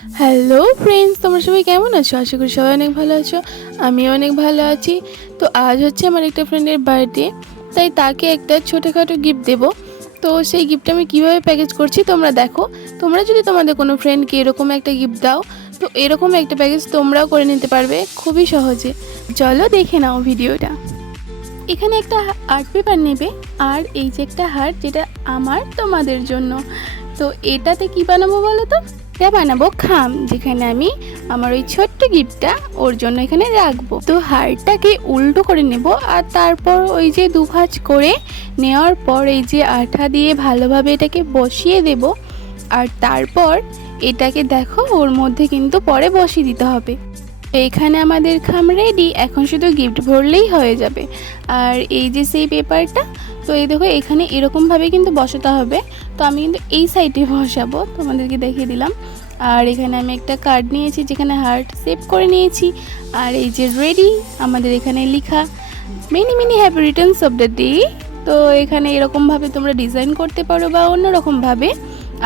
Hello friends, তোমরা সবাই কেমন আছো? আশা করি সবাই অনেক ভালো আছো। আমিও অনেক ভালো আছি। তো আজ হচ্ছে আমার একটা ফ্রেন্ডের বার্থডে, তাই তাকে একটা ছোটোখাটো গিফট দেবো। তো সেই গিফটটা আমি কীভাবে প্যাকেজ করছি তোমরা দেখো। তোমরা যদি তোমাদের কোনো ফ্রেন্ডকে এরকম একটা গিফট দাও, তো এরকম একটা প্যাকেজ তোমরাও করে নিতে পারবে খুবই সহজে। চলো দেখে নাও ভিডিওটা। এখানে একটা আর্ট পেপার নেবে, আর এই যে একটা হার্ট, যেটা আমার তোমাদের জন্য। তো এটাতে কি বানাবো বলো তো? এটা বানাবো খাম, যেখানে আমি আমার ওই ছোট্ট গিফটটা ওর জন্য এখানে রাখবো। তো হারটাকে উল্টো করে নেব, আর তারপর ওই যে দুভাঁজ করে নেওয়ার পর এই যে আঠা দিয়ে ভালোভাবে এটাকে বসিয়ে দেব। আর তারপর এটাকে দেখো ওর মধ্যে কিন্তু পরে বসিয়ে দিতে হবে। তো এখানে আমাদের খাম রেডি, এখন শুধু গিফট ভরলেই হয়ে যাবে। আর এই যে সেই পেপারটা, তো এই দেখো এখানে এরকমভাবে কিন্তু বসাতে হবে। তো আমি কিন্তু এই সাইডে বসাবো, তোমাদেরকে দেখিয়ে দিলাম। আর এখানে আমি একটা কার্ড নিয়েছি, যেখানে হার্ট সেভ করে নিয়েছি। আর এই যে রেডি, আমাদের এখানে লেখা many many happy Returns of the day. তো এখানে এরকমভাবে তোমরা ডিজাইন করতে পারো বা অন্যরকমভাবে।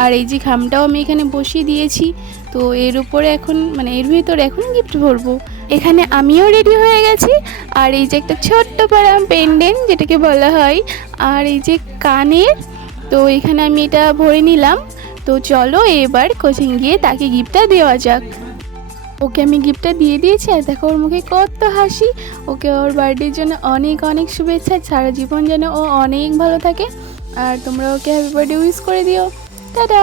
আর এই যে খামটাও আমি এখানে বসিয়ে দিয়েছি। তো এর উপরে এখন এর ভিতরে এখন গিফট ভরবো। এখানে আমিও রেডি হয়ে গেছি। আর এই যে একটা ছোট্ট পাড়া পেন্ডেন্ট, যেটাকে বলা হয়, আর এই যে কানের, তো এখানে আমি এটা ভরে নিলাম। তো চলো এবার কোচিং গিয়ে তাকে গিফটটা দেওয়া যাক। ওকে আমি গিফটটা দিয়ে দিয়েছি, আর দেখো ওর মুখে কত হাসি। ওকে ওর বার্থডের জন্য অনেক অনেক শুভেচ্ছা। সারা জীবন যেন ও অনেক ভালো থাকে। আর তোমরা ওকে হ্যাপি বার্থডে উইশ করে দিও। টাটা।